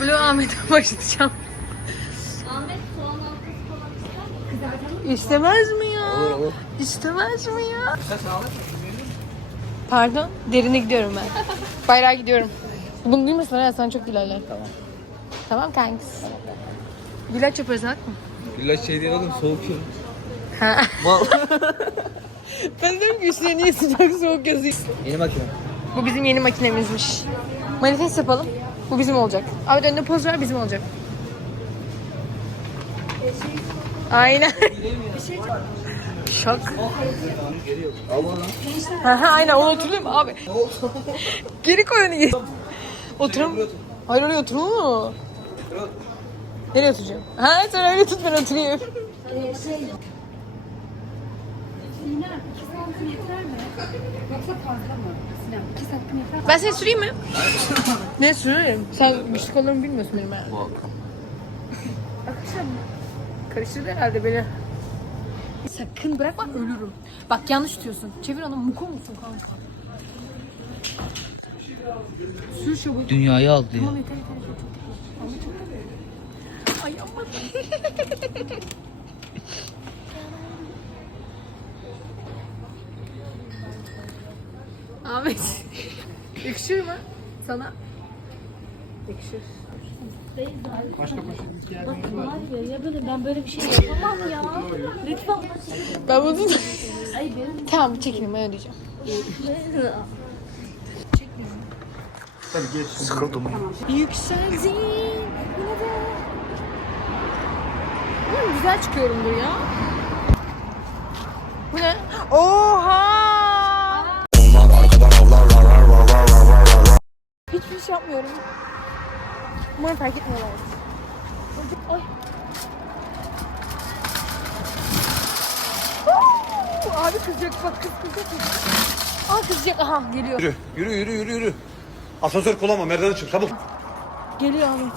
Blue Ahmet'e başlatacağım. Ahmet soğan halkası falan ister mi? İstemez mi ya? İstemez mi ya? Pardon, derine gidiyorum ben. Bayrağa gidiyorum. Bunu duymasınlar ya sana çok gülerler. Tamam. Tamam kanks. Gülaç yaparız hak mı? İlla şey değil oğlum soğuk. Ha. Mal. Ben diyorum ki üstüne niye sıcak soğuk yazıyor. Yeni makine. Bu bizim yeni makinemizmiş. Manifest yapalım. Bu bizim olacak. Abi önünde poz ver bizim olacak. Aynen. Şok. Ha ha aynen onu oturuyor mu abi? Geri koy onu. Oturam. Hayır oraya oturma mı? Nereye oturacağım? Ha sen öyle tut ben oturayım. Sinem 2 santim yeter mi? Yoksa fazla mı? Sinem 2 santim yeter mi? Ben seni süreyim mi? ne sürerim? Sen güçlü kollarımı bilmiyorsun benim. Akşam karıştırdı herhalde beni. Sakın bırakma ölürüm. Bak yanlış tutuyorsun. Çevir onu muko musun kanka? Sür çabuk. Dünyayı aldı ya. Tamam yeter yeter. Ay yapma. Ahmet. Yakışır mı sana? Yakışır. Var ya, ya böyle ben böyle bir şey yapamam ya. Lütfen. Ben bunu... Ay benim tamam çekilin ben ödeyeceğim. Sıkıldım. Yükselsin. Ulan güzel çıkıyorumdur ya. Bu ne? Oha! Yapmıyorum. Umarım fark etmiyorlar. Ay. Oo, Abi kızacak bak kız kızacak. Aa kızacak aha geliyor. Yürü, yürü, yürü, yürü, yürü. Asansör kullanma, merdivene çık, çabuk. Geliyor Ahmet.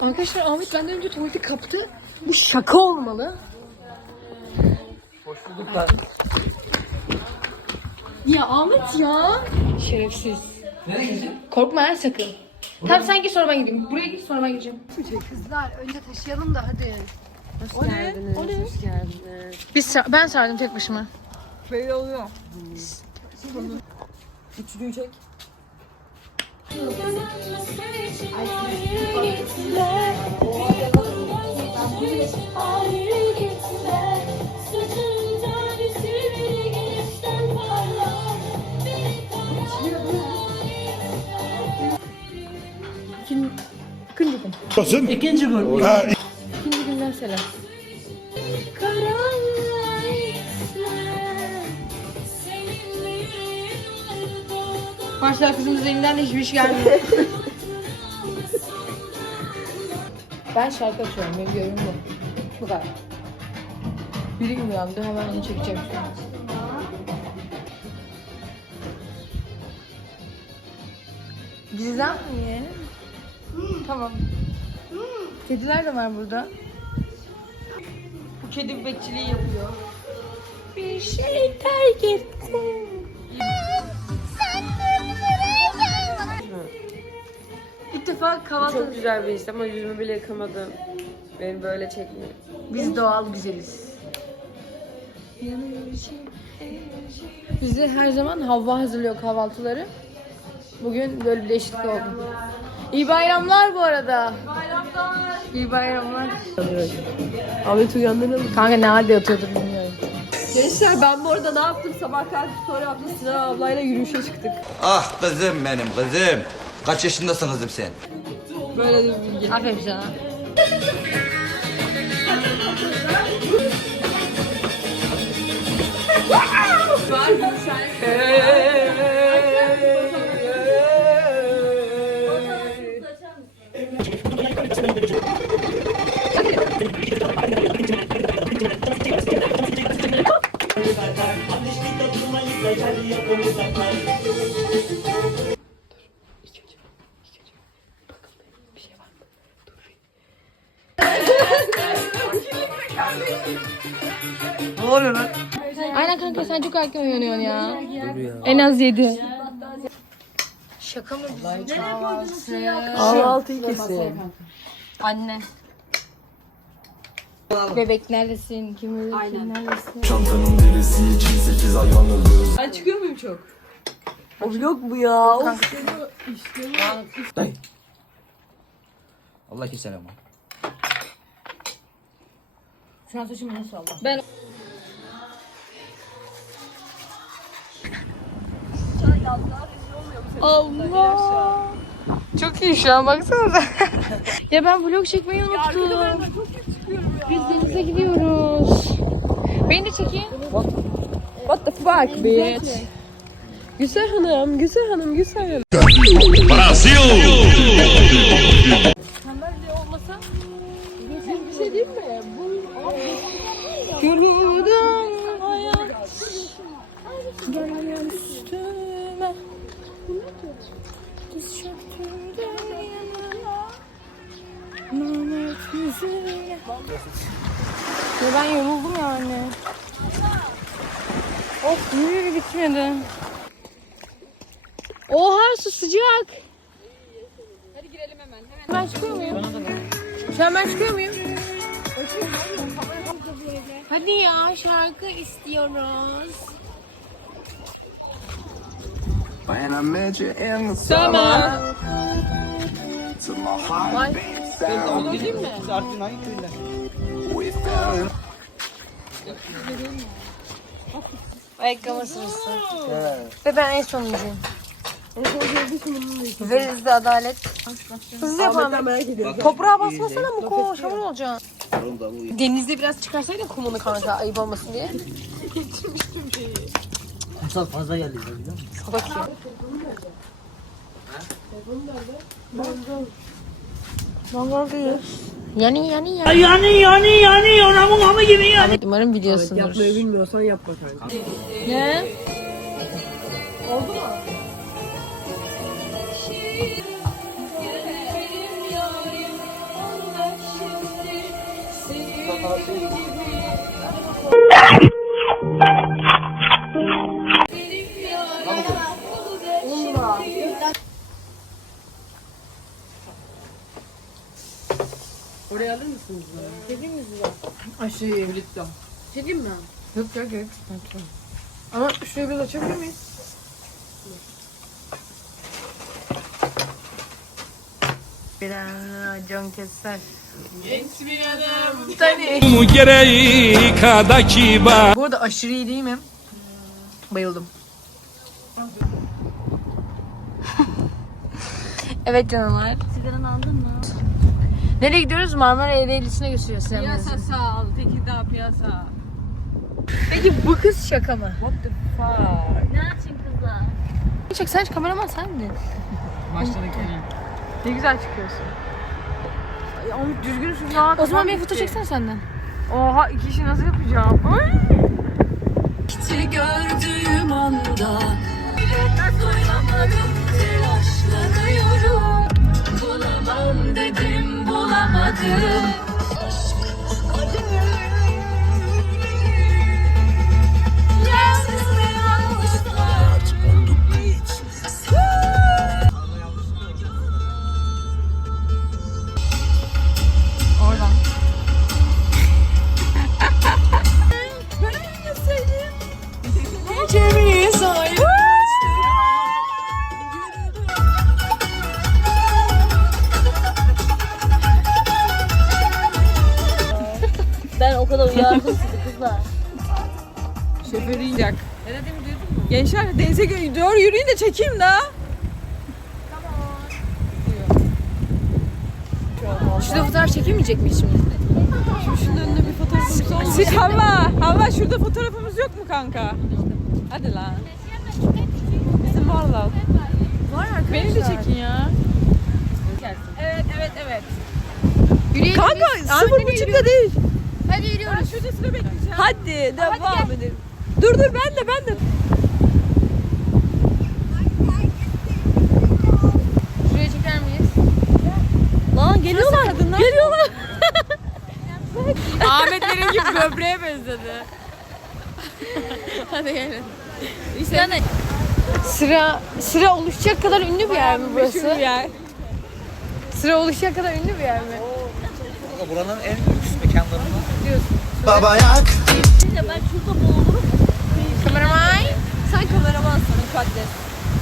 Arkadaşlar Ahmet benden önce tuvaleti kaptı. Bu şaka olmalı. Hoş bulduk ben. Ya Ahmet ya. Şerefsiz. Nereye gideceksin? Korkma ha sakın. Tamam sen git sonra ben gideyim. Buraya git sonra ben gideceğim. Kızlar önce taşıyalım da hadi. O ne? O ne? Biz sa- ben sardım tek başıma. Böyle oluyor. Üçlüyü çek. İkinci gün. Nasılsın? İkinci gün. Ha, İkinci günden selam. Maşallah kızımızın elinden de hiçbir iş gelmiyor. ben şarkı açıyorum. Benim görevim bu. Bu kadar. Biri uyandı. Hemen onu çekeceğim. Diziden mi? Tamam. Kediler de var burada. Bu kedi bekçiliği yapıyor. Bir şey terk ettim. İlk defa kahvaltı... Çok güzel bir iş ama yüzümü bile yıkamadım. Beni böyle çekmiyor. Biz doğal güzeliz. Bize her zaman Havva hazırlıyor kahvaltıları. Bugün böyle bir değişiklik oldu. İyi bayramlar bu arada. Bayramlar. İyi bayramlar. Ahmet uyandırdı mı? Kanka ne halde yatıyordur bilmiyorum. Gençler ben bu arada ne yaptım? Sabah kalkıp sonra yaptım. Sinan ablayla yürüyüşe çıktık. Ah kızım benim kızım. Kaç yaşındasın kızım sen? Böyle de bir bilgi. Aferin sana. Ne oluyor lan? Aynen kanka sen çok erken uyanıyorsun ya. En az 7. şaka mı bizim kahvaltı? Kahvaltıyı kesin. Anne. Bebek neredesin? Kim kim neredesin? Ben çıkıyor muyum çok? O vlog bu ya. Of. Allah keser ama. Şu an saçım nasıl Allah? Ben Allah. Çok iyi şu an baksanıza. ya ben vlog çekmeyi unuttum. Biz denize gidiyoruz. Beni de çekin. What the fuck bitch? Güzel hanım, güzel hanım, güzel hanım. Görüyorum Ya ben yoruldum yani. Of yürü bitmedi. Oha su sıcak. Hadi girelim hemen. hemen. Ben çıkıyor muyum? Şu an ben çıkıyor muyum? Hadi ya şarkı istiyoruz. When I met you in the Tamam. to my heart beat sound, we fell in Ayakkabı sırası. Ve ben en sonuncuyum. Veririz de adalet. Hızlı yapalım. Toprağa basmasana Muko. Şamur olacaksın. Denizde biraz çıkarsaydın kumunu kanka ayıp olmasın diye. Kumsal fazla geldi biliyor musun? Salak ya. Mangaldayız. Yani yani yani. Yani yani yani oramın hamı gibi yani. Umarım biliyorsundur. Yapmayı bilmiyorsan yapma kanka. Ne? Oraya alır mısınız? Çekeyim mi size? Aşırı evlilikten. Çekeyim mi? Yok yok yok. sıkıntı yok. Ama şurayı biraz açabilir miyiz? Biraz can keser. Genç bir adam. Tani. gereği kadaki ba Bu arada aşırı iyi değil mi? Bayıldım. evet canımlar. Sigaranı aldın mı? Nereye gidiyoruz? Marmara Ereğlisi'ne götürüyoruz sen bizi. Piyasa sağ ol. Tekirdağ piyasa. Peki bu kız şaka mı? What the fuck? Ne açın kızlar? Çek sen kameraman sen mi? Başladık yine. Ne güzel çıkıyorsun. Ay, Ama düzgün sür ya. O zaman bir foto çeksene senden. Oha iki işi nasıl yapacağım? Ay. gördüğüm anda Doyamadım telaşlanıyorum Bulamam dedim bulamadım Yiyecek. Ne dediğimi duydun mu? Gençler denize doğru yürüyün de çekeyim de. Şurada fotoğraf çekemeyecek miyiz şimdi? Şimdi şunun önünde bir fotoğrafımız olmuş. Siz Havva, Havva şurada fotoğrafımız yok mu kanka? Hadi lan. Bizim var lan. Var arkadaşlar. Beni de çekin ya. Evet, evet, evet. Yürüyelim Kanka biz. sıfır buçukta yürüyoruz. değil. Hadi yürüyoruz. Şurada sıra bekleyeceğim. Hadi devam edelim Dur ben de ben. Şuraya çeker miyiz? Lan geliyorlar. Kadınlar. Geliyorlar. Ahmetlerin gibi böbreğe benzedi. Hadi gelin. İşte Sıra sıra oluşacak kadar ünlü bir yer mi Meşhur bir burası? yer. Sıra oluşacak kadar ünlü bir yer mi? Buranın en lüks mekanlarından. Baba yak. Kameraman. Sen kameramansın mukaddes.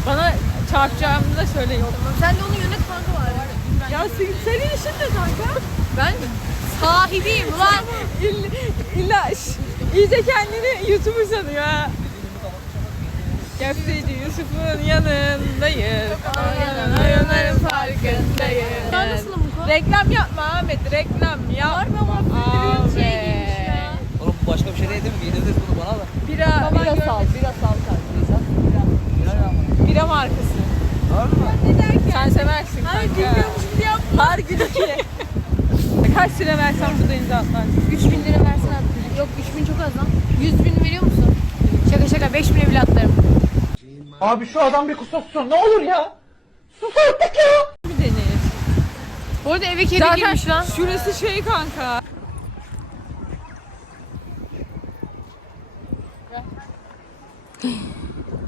Bana çarpacağımı da söyle yok. Sen de onu yönet kanka var. Ya senin, senin işin ne kanka? Ben sahibiyim lan. İlla, illa iyice kendini YouTuber sanıyor ha. Gazeteci Yusuf'un yanındayız. Yanarım farkındayız. Ben nasılım bu? Reklam yapma Ahmet, reklam yapma Ahmet. Oğlum bu başka bir şey değil mi? Yedirdiniz bunu bana da. Bira, bira sal, bira sal kanka. Bira markası. Harbi mi? Sen seversin kanka. Hayır gülüyormuş gibi yapma. Har gül ki. Kaç lira versen burada imza atlarsın. 3000 lira versen at. Yok 3000 çok az lan. 100 bin veriyor musun? Şaka şaka 5000'e bile atlarım. Abi şu adam bir kusursun ne olur ya. Bir denir. Bu arada eve kedi Zaten girmiş lan. şurası şey kanka.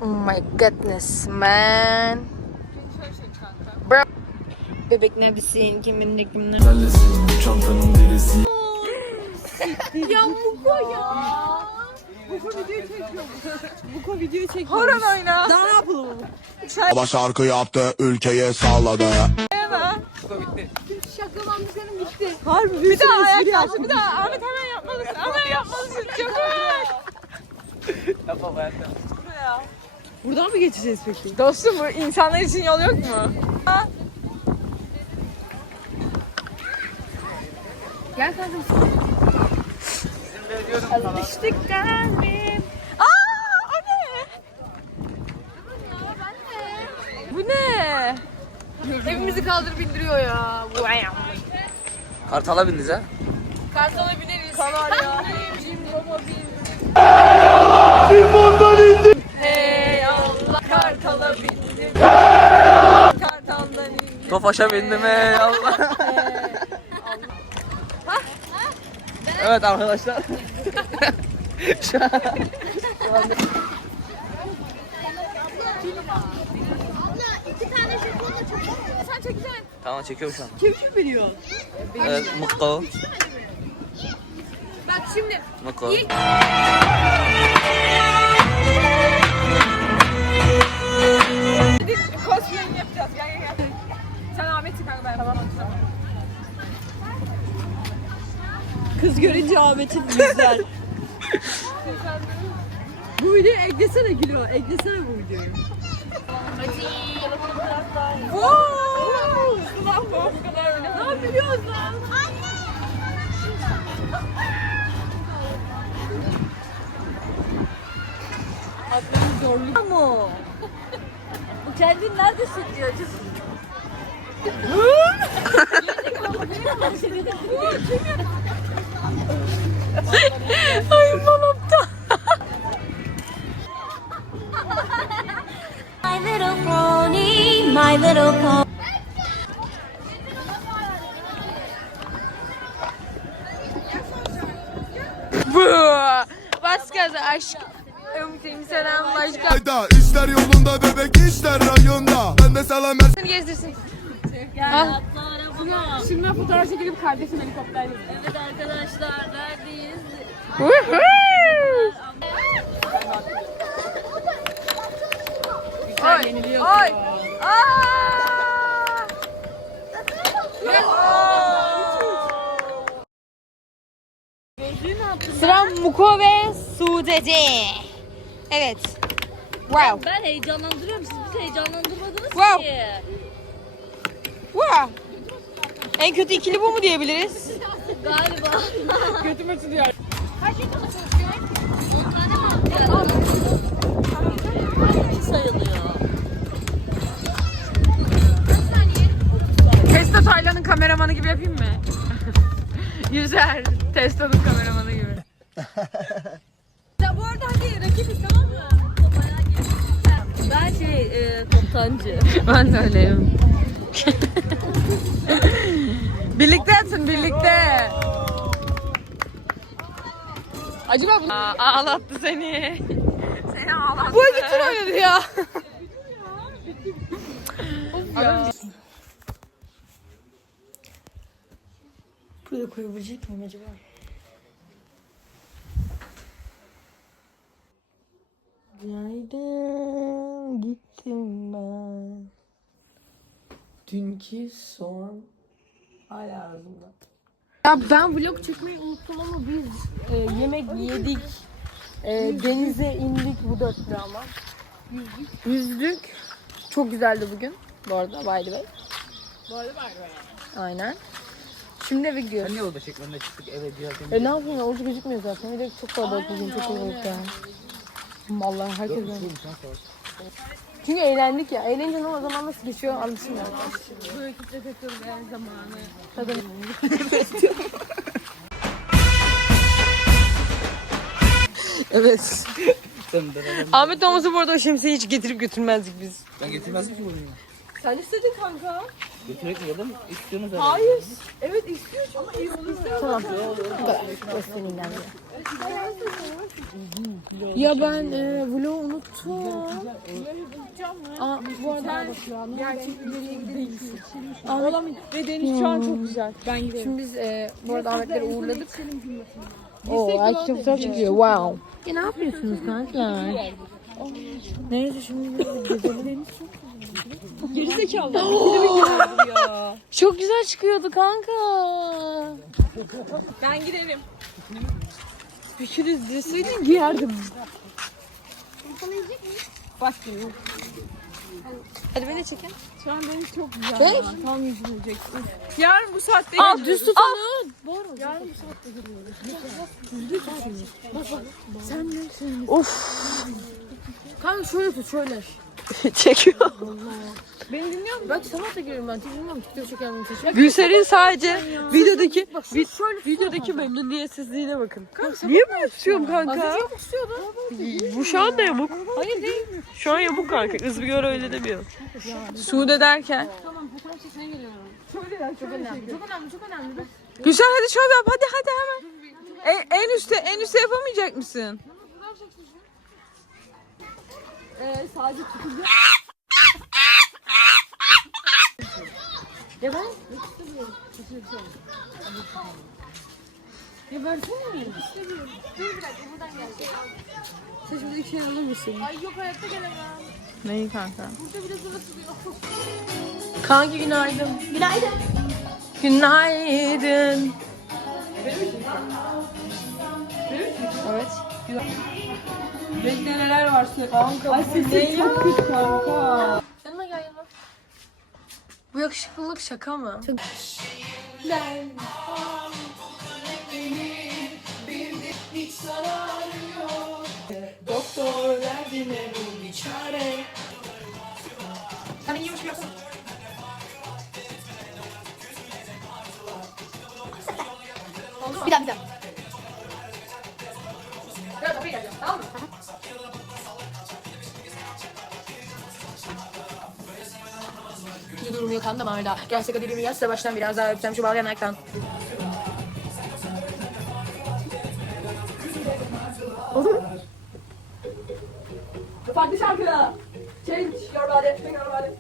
Oh my goodness man. Bro. Bebek neredesin? Kimin ne kimin Ya Muko ya. Buko video çekiyor. Horon oyna. Daha ne yapalım? Baba şarkı yaptı, ülkeye salladı. Şaklamandıklarım gitti. Harbi bir daha ayak kalktı. Bir daha Ahmet hemen yapmalısın. Hemen yapmalısın. Çabuk. Yapma ben de. Buradan mı geçeceğiz peki? Dostum bu insanlar için yol yok mu? Ha? Gel kanka. Alıştık kalbim. Aa, o ne? Bu ne? Evimizi kaldırıp indiriyor ya. Vay. Kartala bindiniz ha? Kartala bineriz. Kanarya. Hey Allah kartala bindim. Kartaldan indim. Tofaş'a bindim ey Allah. evet arkadaşlar. Sen çekeceksin. tamam çekiyorum şu an. Kim kim biliyor? Evet Mıkko. Bak şimdi. Mıkko. Kız görünce Ahmet'in yüzler. bu videoyu eklesene Gülü. Eklesene bu videoyu. Wow! Ulan bu o kadar öyle. Ne yapıyorsun lan? Adların zorlu. Ama. Kendin neredesin diyor. Ay malapta. My little pony, my little pony. Aşk. Ömrüm selam başka. Hayda işler yolunda bebek işler rayında. Ben de selam ver. Seni gezdirsin. Şimdi fotoğraf çekelim kardeşim helikopterle. Evet arkadaşlar neredeyiz? Oy! Aa! Sıra Muko ve Sude'de. Evet. Wow. Ben heyecanlandırıyorum. Siz bizi heyecanlandırmadınız Wow. ki. Wow. En kötü ikili bu mu diyebiliriz? Galiba. Götüme tutuyor. sayılıyor. Testo Taylan'ın kameramanı gibi yapayım mı? Yüzer. Testo'nun kameramanı gibi. ya bu arada hadi rakibiz tamam mı? Ben şey e, toptancı. Ben de öyleyim. birlikte atın birlikte. Acaba bu... Aa, ağlattı seni. Seni ağlattı. Bu bütün oynadı ya. ya. Buraya koyabilecek miyim acaba? Günaydın gittim ben. Dünkü son hala ağzımda. Ya ben vlog çekmeyi unuttum ama biz e, yemek yedik. E, denize indik bu dörtlü ama. Yüzdük. Yüzdük. Çok güzeldi bugün. Bu arada by the way. Bu arada by the way. Aynen. Şimdi eve gidiyoruz. Niye orada şeklinde çıktık eve girerken? E ne yapayım ya? Orucu gözükmüyor zaten. Bir de çok kalabalık bugün. Çok kalabalık yani. Vallahi herkes öyle. Çünkü eğlendik ya. Eğlenince ne o zaman nasıl geçiyor anlaşılmıyor. Böyle kitle takıyorum ben zamanı. Tabii. evet. Ahmet olmasa bu arada o şemsiyeyi hiç getirip götürmezdik biz. Ben getirmezdim ki bunu. Sen istedin kanka. Götürmek mi dedim? İstiyorsunuz herhalde. Hayır. Evet istiyor çok istiyor. Tamam. Bu kadar. Göstereyim ben de. Ya ben e, vlogu unuttum. Aa, bu arada gerçek ileriye gidelim. Ahmet, Ve deniz şu an çok güzel. Ben gidelim. şimdi biz e, bu arada Ahmetleri uğurladık. Oo, çok fotoğraf çekiyor. Wow. Ya ne yapıyorsunuz kankalar? Neyse şimdi biz gezelim. Gerizekalı. ya. Çok güzel çıkıyordu kanka. Ben gidelim. Fikiriz deseydin giyerdim. Bak şimdi. Hadi beni çekin. Şu an deniz çok güzel. Çek. Tam yüzülecek. Yarın bu saatte Aa geliyoruz. düz tut onu. Yarın bu saatte geliyoruz. Of. Kanka şöyle tut şöyle. Çekiyor. Beni dinliyor musun? Belki sabah da gelirim ben. Bilmiyorum. TikTok çekerim. Gülser'in sadece videodaki Bak vi- videodaki memnuniyetsizliğine bakın. Niye böyle tutuyorum kanka? Az önce yok istiyordu. Bu şu anda yamuk. Hayır değil. Şu an yamuk kanka. Izgör öyle demiyor. Sude derken. Tamam fotoğraf çekmeye geliyorum. Çok önemli. Çok önemli çok önemli. Bak. Gülser hadi şov yap. Hadi hadi hemen. En, en üstte en üstte yapamayacak mısın? Ee, sadece tutacak. ya ben istemiyorum. Ya versene. İstemiyorum. Dur bir dakika buradan gel. Sen şimdi iki şey alır mısın? Ay yok hayatta gelemem. Neyi kanka? Burada biraz ılatılıyor. Kanki günaydın. Günaydın. Günaydın. Evet. Bekle neler var Kanka Ay sesin çok kötü kanka. Yanıma gel yanıma. Bu yakışıklılık şaka mı? Doktor derdine bu bir çare. Bir daha bir daha. Durmuyor kan damarda. Gelse kaderimi yazsa baştan biraz daha öpsem şu bal yanaktan. Farklı şarkı. Change your body. Change your body.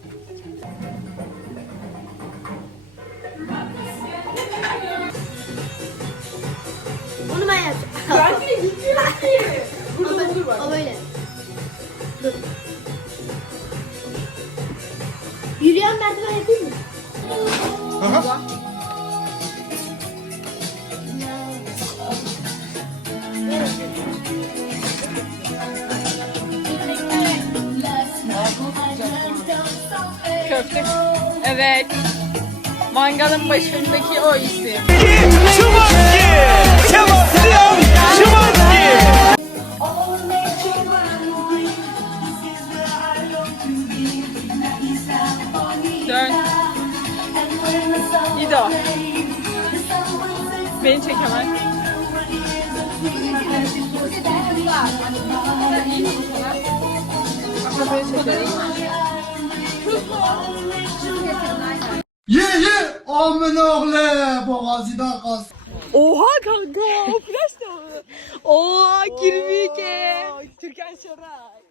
Bunu ben yapacağım. Ben de gitmiyorum ki. Burada dur bak. O böyle. Dur. Yürüyen merdiven yapayım mı? Köfte. Evet. Mangalın başındaki o isim. Dön. İdo. Beni çek hemen. Ye ye amına oğlu boğazıdan kas. Oha kanka o flash da mı? Oha kirmike. Türkan Şoray.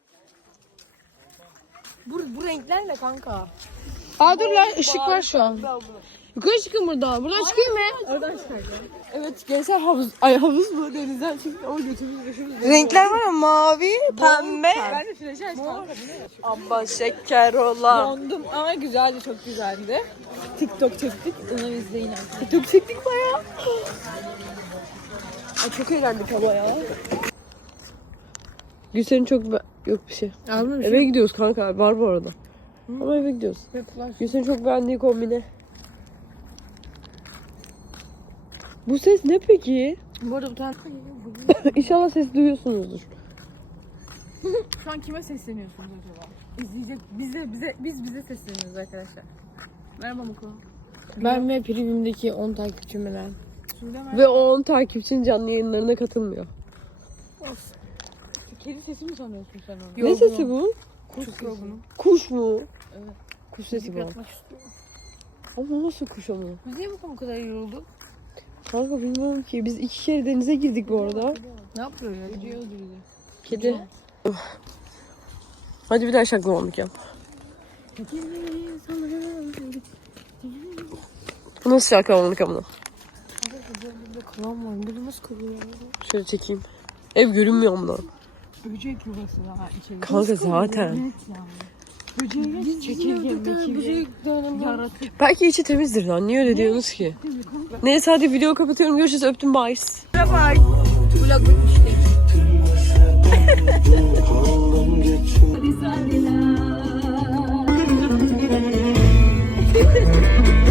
Bu, bu renklerle kanka. Aa dur lan ışık var şu an. Yukarı çıkın buradan. Buradan çıkayım mı? Evet gençler havuz. Ay havuz mu denizden çıktık ama götümüz başımız. Renkler var ya mavi, pembe. Ben de flaşı açtım. Abba şeker olan. Dondum ama güzeldi çok güzeldi. TikTok çektik. Onu izleyin. TikTok çektik bayağı. Ay çok eğlendik ama ya. Gülsen'in çok yok bir şey. Mı? Eve gidiyoruz kanka var bu arada. Ama eve gidiyoruz. Gülsen'in çok beğendiği kombine. Bu ses ne peki? Bu arada bu tane... İnşallah ses duyuyorsunuzdur. Şu an kime sesleniyorsunuz acaba? İzleyecek. Bize, bize, biz bize sesleniyoruz arkadaşlar. Merhaba Muko. Ben ve Premium'daki 10 takipçim ben. Ve o 10 takipçinin canlı yayınlarına katılmıyor. Kedi sesi mi sanıyorsun sen onu? ne sesi bu? Kuş yorgunum. Kuş mu? Evet. Kuş sesi bu. Ama nasıl kuş ama? Biz niye bu kadar yorulduk? Kanka bilmiyorum ki. Biz iki kere denize girdik bu arada. Ne yapıyor ya? Gidiyor öldürüyor. Kedi. Hadi bir daha şaklamanlık yap. Bu nasıl şaklamanlık ama? Kalan var. Bunu nasıl koruyor? Şöyle çekeyim. Ev görünmüyor lan? Böcek yuvası ha içeri. Kanka zaten. Böceği çekirge mekirge. Yaratık. Belki içi temizdir lan. Niye öyle diyorsunuz ki? Neyse hadi video kapatıyorum. Görüşürüz. Öptüm. Bye. Vlog bitmişti.